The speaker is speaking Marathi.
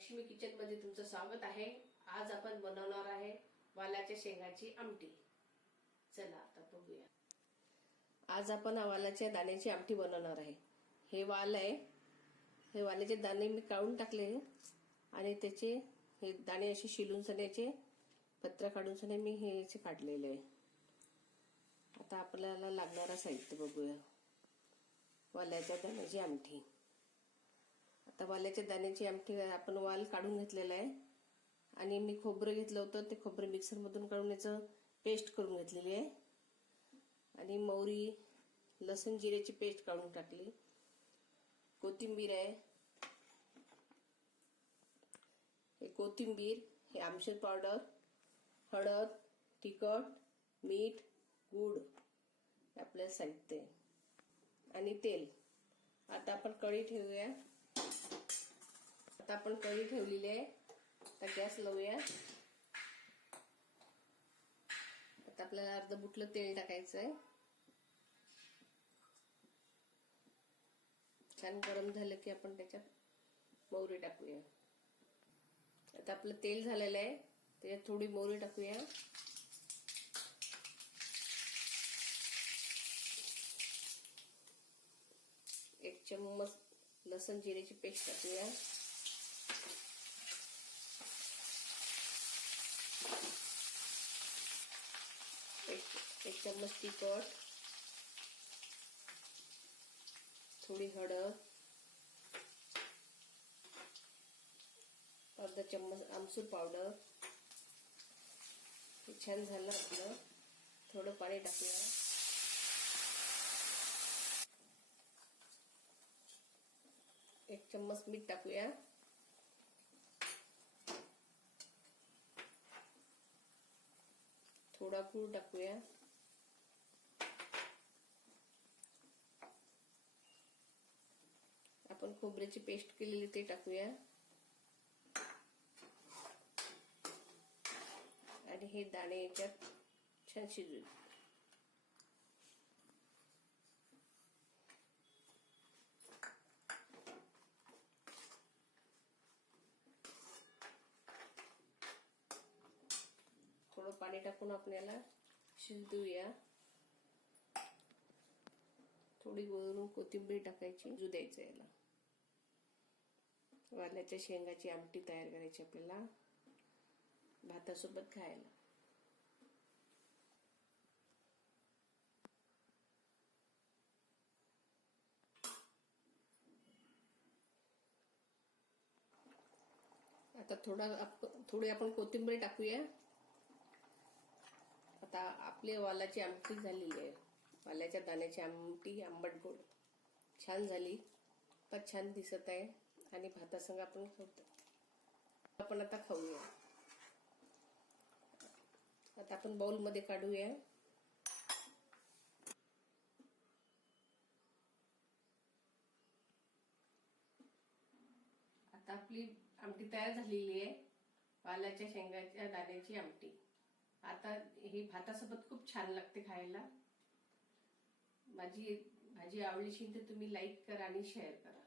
लक्ष्मी किचन मध्ये तुमचं स्वागत आहे। आज आपण बनवणार आहे वालाच्या शेंगाची आमटी। चला आता बघूया। आज आपण वालाच्या दाण्याची आमटी बनवणार आहे। हे वाल आहे, हे वालाचे दाणे मी काढून टाकले आणि त्याचे हे दाणे असे शिलून सण्याचे पत्र काढून सने मी हे काढलेले आहे। आता आपल्याला लागणारा साहित्य बघूया। वालाच्या दाण्याची आमटी। आता वालाच्या दाण्याची आमटी आपण वाल काढून घेतलेला आहे आणि मी खोबरं घेतलं होतं, ते खोबरं मिक्सर मधून काढून याचं पेस्ट करून घेतलेली आहे आणि मोहरी लसूण जिऱ्याची पेस्ट काढून टाकली। कोथिंबीर आहे, हे कोथिंबीर, हे आमचूर पावडर, हळद, तिखट, मीठ, गूळ आपलं साहित्य आहे आणि तेल। आता आपण कढई ठेवूया। आता आपण कढई ठेवलेली आहे, आता गॅस लावूया। आता आपल्याला अर्ध बुटलं तेल टाकायचं आहे। छान गरम झालं की आपण त्याच्यात मोहरी टाकूया। आता आपलं तेल झालेलं आहे, त्याच्यात थोडी मोहरी टाकूया। एक चम्मच लसूण जिऱ्याची पेस्ट टाकूया। एक चम्मच तिखट, थोडी हळद, अर्धा चम्मच आमचूर पावडर। हे छान झालं आपलं, थोडं पाणी टाकूया। एक चम्मच मीठ टाकूया। थोडा गूळ टाकूया। आपण खोबऱ्याची पेस्ट केलेली ते टाकूया आणि हे दाणे याच्यात छान शिजू। थोडं पाणी टाकून आपल्याला शिजवूया। थोडी वरून कोथिंबीर टाकायची, शिजू द्यायचं याला। वालाच्या शेंगाची आमटी तयार करायची आपल्याला भातासोबत खायला। आता थोडी आपण कोथिंबीर टाकूया। आता आपली वालाची आमटी झालेली आहे। वालाच्या दाण्याची आमटी आंबट गोड छान झाली, पण छान दिसत आहे आणि भातासंग आपण खातो। आपण आता खाऊया। आता आपण बाउल मध्ये काढूया। आता आपली आमटी तयार झालेली आहे, वालाच्या शेंगाच्या दाण्याची आमटी। आता ही भातासोबत खूप छान लागते खायला। माझी भाजी आवडली तर तुम्ही लाईक करा आणि शेअर करा।